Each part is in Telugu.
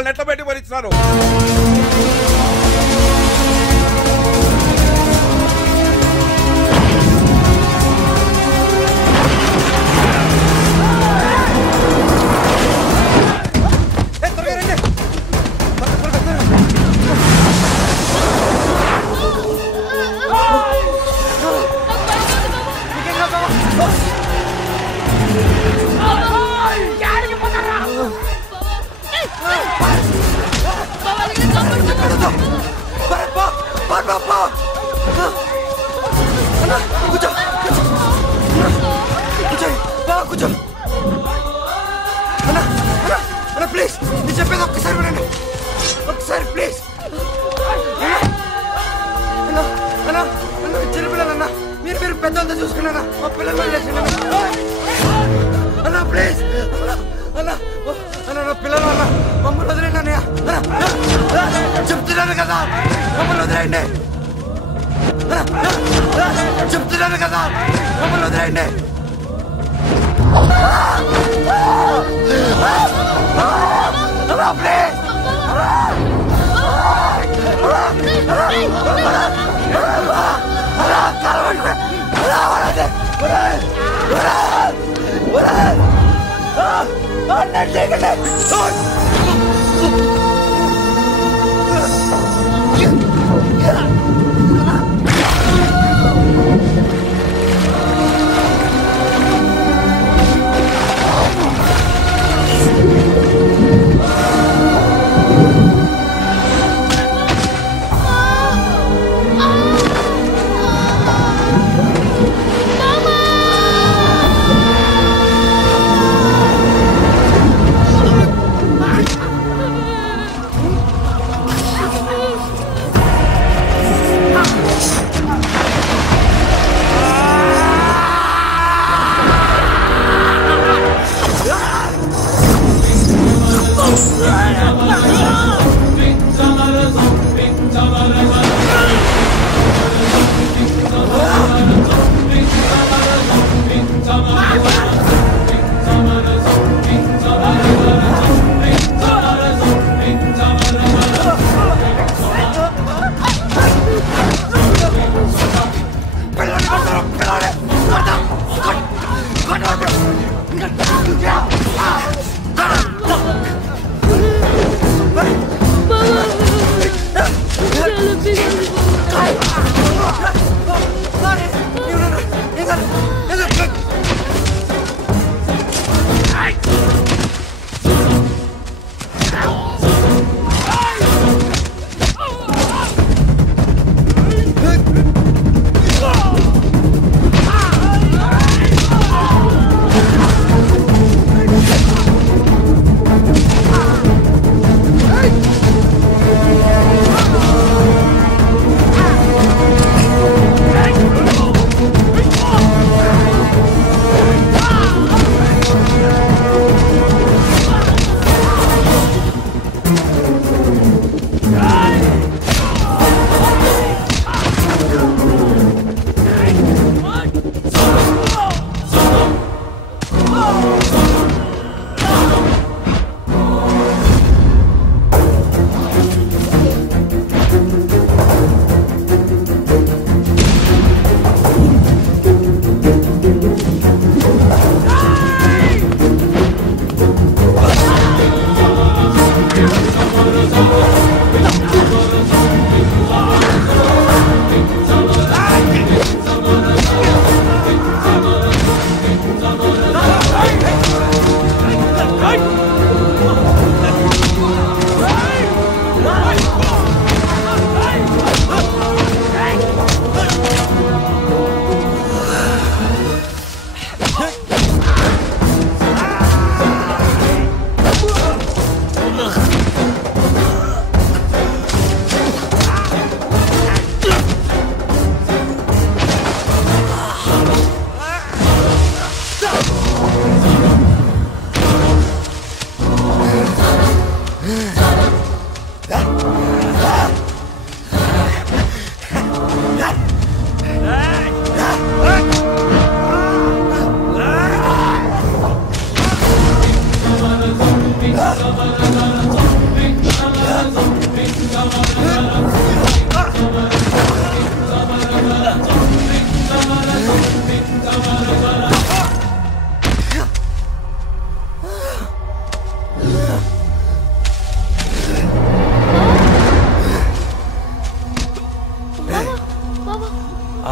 వాళ్ళని ఎట్లా పెట్టి భరిస్తున్నారు? ప్లీజ్ నేను చెప్పేది ఒక్కసారి వినండి, ఒక్కసారి ప్లీజ్. చిన్నపిల్లలన్నా మీరు పెద్దలతో చూసుకున్నానా? మా పిల్లలు అన్నా ప్లీజ్ అన్నా నా పిల్లలు అన్నా మమ్మల్ని వదిలేండి అన్నయ్య. చెప్తున్నాను కదా మమ్మల్ని వదిలేయండి, చెప్తున్నాను కదా మమ్మల్ని వదిలేయండి.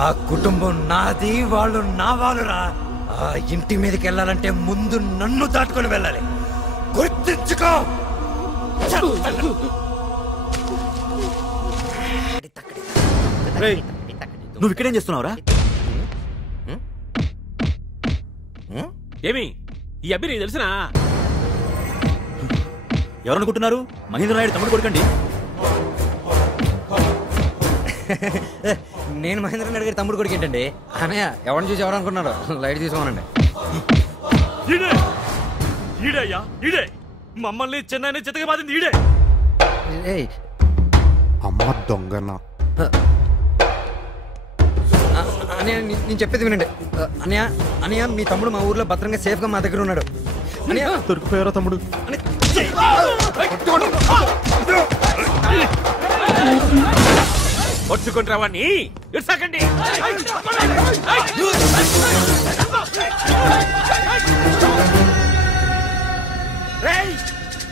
ఆ కుటుంబం నాది, వాళ్ళు నా వాళ్ళురా. ఆ ఇంటి మీదకి వెళ్ళాలంటే ముందు నన్ను దాటుకొని వెళ్ళాలి, గుర్తించుకో. నువ్వు ఇక్కడేం చేస్తున్నావురా? ఏమి ఈ అబ్బి నీకు తెలిసినా? ఎవరనుకుంటున్నారు? మహేంద్ర నాయుడు తమ్ముడు కొడుకండి. నేను మహేంద్ర నాయుడు గారి తమ్ముడు కొడుకు ఏంటండి? అనయ్య ఎవరిని చూసి ఎవరనుకున్నారు? లైట్ తీసుకోమనండి. ఈడయ్యా ఈడే మమ్మల్ని చెన్నైని చితక బాధింది ఈడే. అమ్మ దొంగన. అన్నయ్య నేను చెప్పేది వినండి. అన్నయ్య అన్నయ్య మీ తమ్ముడు మా ఊర్లో భద్రంగా సేఫ్ గా మా దగ్గర ఉన్నాడు. అన్నయ్య దొరికిపోయారా తమ్ముడు? పట్టుకుంటావాన్ని ఇడ్సకండి.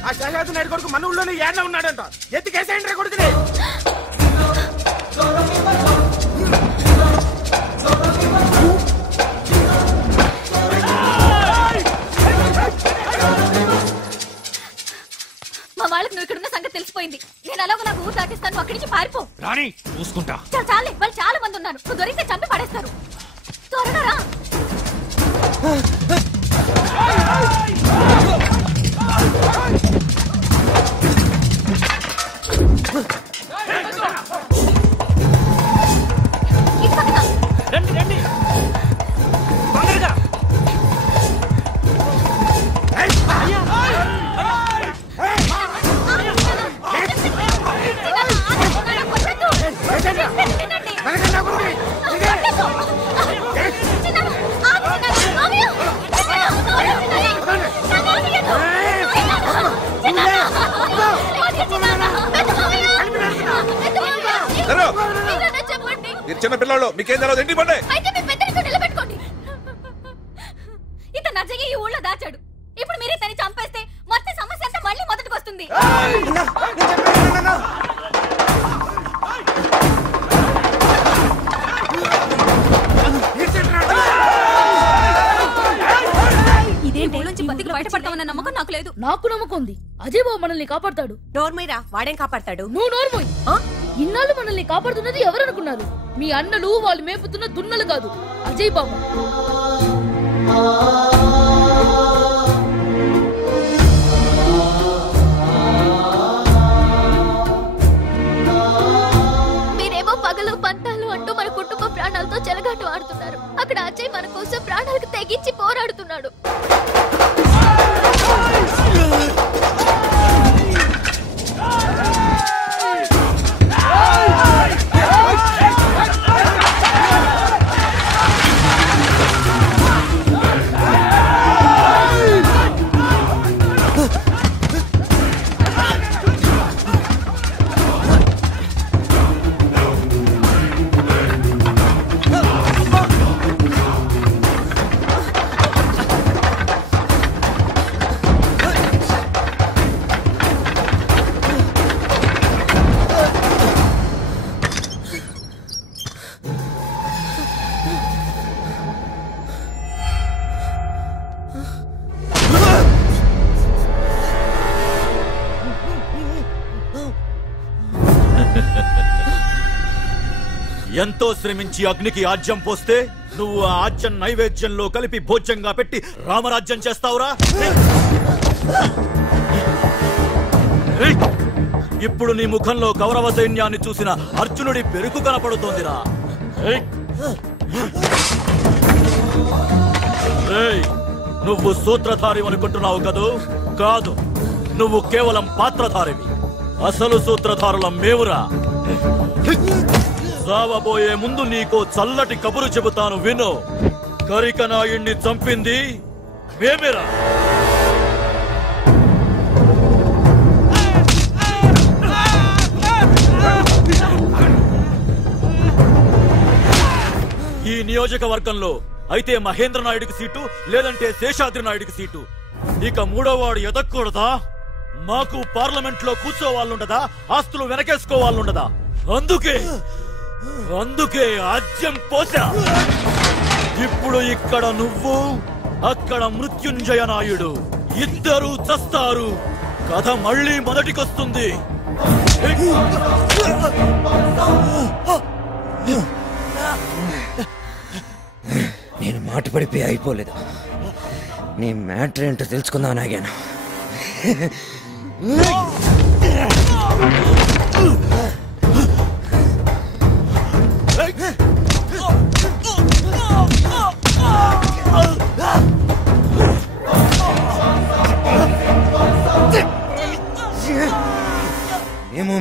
ఆ శేషాద్రి నాయుడు కొడుకు మన ఊళ్ళోనే ఏళ్ళ ఉన్నాడంట. ఎత్తికేసేయండి రా కొడుకుని. మా వాళ్ళకి నువ్వు ఇక్కడున్న సంగతి తెలిసిపోయింది. నేను అలాగో నాకు ఊరు దాటిస్తాను, అక్కడి నుంచి పారిపో. రాణి చూసుకుంటా. చాలే, వాళ్ళు చాలా మంది ఉన్నారు. నువ్వు దొరికితే చంపి పడేస్తారు. త్వరగా రా. రండి రండి తొందరగా. మీరు చిన్న పిల్లలు, మీకేం తెలియదు. ఇంటి పండే ఇతను అజయ్య ఈ ఊళ్ళో దాచాడు. ఇప్పుడు మీరే తని చంపేస్తే మొత్తం సమస్య అంతా మళ్ళీ మొదటికి వస్తుంది. ఇదేంటి నుంచి బతికి బయటపడతామన్న నమ్మకం నాకు లేదు. నాకు నమ్మకం ఉంది. అజయ్ బాబు మనల్ని కాపాడతాడు. నోర్మైరా, వాడేం కాపాడతాడు? నువ్వు నోర్మోయ్. ఇన్నాళ్ళు మనల్ని కాపాడుతున్నది ఎవరనుకున్నారు? మీ అన్నలు, వాళ్ళు మేపుతున్న దున్నలు కాదు, అజయ్ బాబు. మీరేమో పగలు పంతాలు అంటూ మన కుటుంబ ప్రాణాలతో చెలగాటు ఆడుతున్నారు. అక్కడ అజయ్ మన కోసం ప్రాణాలకు తెగించి పోరాడుతున్నాడు. ఎంతో శ్రమించి అగ్నికి ఆజ్యం పోస్తే నువ్వు ఆ ఆజ్యం నైవేద్యంలో కలిపి భోజ్యంగా పెట్టి రామరాజ్యం చేస్తావురా? ఇప్పుడు నీ ముఖంలో కౌరవ సైన్యాన్ని చూసిన అర్జునుడి పెరుకు కనపడుతోందిరా. నువ్వు సూత్రధారి అనుకుంటున్నావు కదూ? కాదు, నువ్వు కేవలం పాత్రధారివి. అసలు సూత్రధారులం మేవురా. రావబోయే ముందు నీకో చల్లటి కబురు చెబుతాను విను. కరికనాయుణ్ణి చంపింది మేమేరా. నియోజకవర్గంలో అయితే మహేంద్ర నాయుడికి సీటు, లేదంటే శేషాద్రి నాయుడికి సీటు. ఇక మూడోవాడు ఎదక్కూడదా? మాకు పార్లమెంట్ లో కూర్చోవాళ్ళుండదా? ఆస్తులు వెనకేసుకోవాళ్ళుండదా? అందుకే ఆజ్యం పోసా. ఇప్పుడు ఇక్కడ నువ్వు, అక్కడ మృత్యుంజయ నాయుడు, ఇద్దరు చస్తారు. కథ మళ్ళీ మొదటికొస్తుంది. నేను మాట పడిపోయి అయిపోలేదు. నీ మ్యాటర్ ఏంటో తెలుసుకుందాం నాగాను.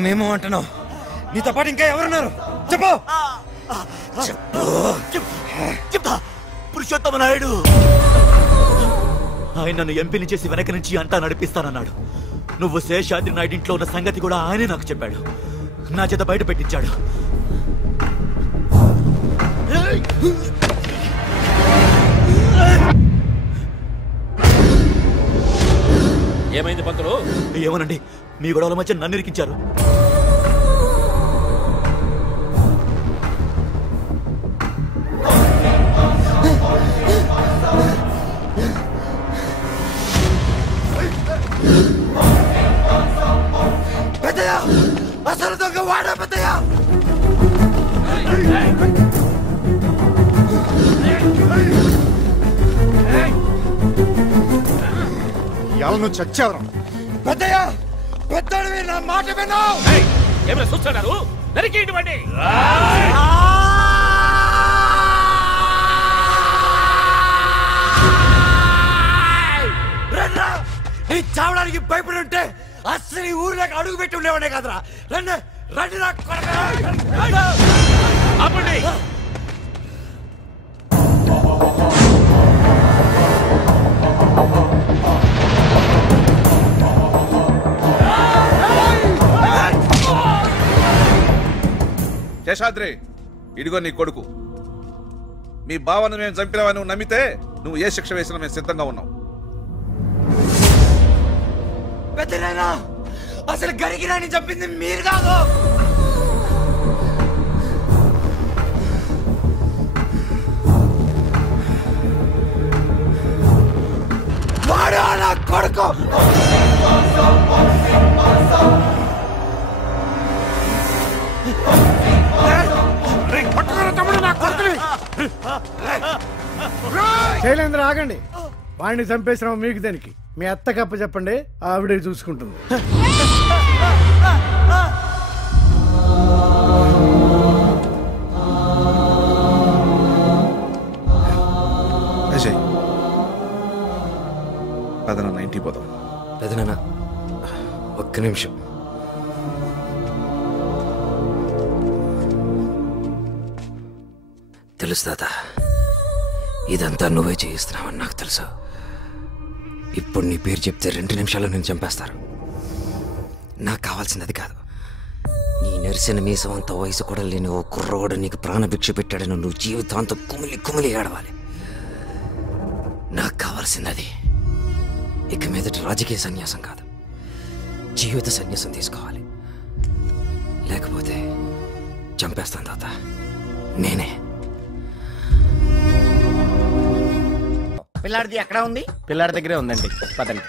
మేము అంటున్నావు. నీతో పాటు ఇంకా ఎవరున్నారు? చెప్పు. చెప్తా. పురుషోత్తమ నాయుడు ఆయన నన్ను ఎంపీని చేసి వెనక నుంచి అంతా నడిపిస్తానన్నాడు. నువ్వు శేషాద్రి నాయుడు ఇంట్లో ఉన్న సంగతి కూడా ఆయనే నాకు చెప్పాడు. నా చేత బయట పెట్టించాడు. ఏమైంది పంతులు? ఏమోనండి, మీ గొడవల మధ్య నన్ను ఇరికించారు. అసలు దొంగ వాడా పెద్దయ్య? ఇవాళ నువ్వు చచ్చావరా పెద్దయ్య? పెద్దడివి, నా మాట విను. ఏమైనా చూస్తున్నారు? నరికేయండి వాడిని. నీ చావడానికి భయపడి ఉంటే అసలు ఈ ఊర్లోకి అడుగు పెట్టి ఉండేవాడే కదరా. రండి రండి నా ఆపండి. శేషాద్రి, ఇదిగో నీ కొడుకు. మీ బావను మేము చంపినావని నువ్వు నమ్మితే నువ్వు ఏ శిక్ష వేసినా మేము సిద్ధంగా ఉన్నాం. పెద్దనా, అసలు గరిగిరాని చెప్పింది మీరు కాదు. వాడు నా కొడుకు. శైలేంద్ర ఆగండి. వాడిని చంపేసినావు మీకు దానికి. మీ అత్త కప్ప చెప్పండి, ఆవిడే చూసుకుంటుంది. అజయ్, పదన ఇంటికి పోదాం. పెదనాన్న ఒక్క నిమిషం. తెలుసు తాత, ఇదంతా నువ్వే చేయిస్తున్నావని నాకు తెలుసు. ఇప్పుడు నీ పేరు చెప్తే 2 నిమిషాల్లో నేను చంపేస్తారు. నాకు కావాల్సింది అది కాదు. నీ నెరిసిన మీసం అంత వయసు కూడా లేని ఓ కుర్రోడు నీకు ప్రాణభిక్ష పెట్టాడని నువ్వు జీవితాంతం కుమిలి కుమిలి ఏడవాలి. నాకు కావాల్సింది అది. ఇక మీదటి రాజకీయ సన్యాసం కాదు, జీవిత సన్యాసం తీసుకోవాలి. లేకపోతే చంపేస్తాను తాత, నేనే. పిల్లాడిది ఎక్కడ ఉంది? పిల్లాడి దగ్గరే ఉందండి. పదండి.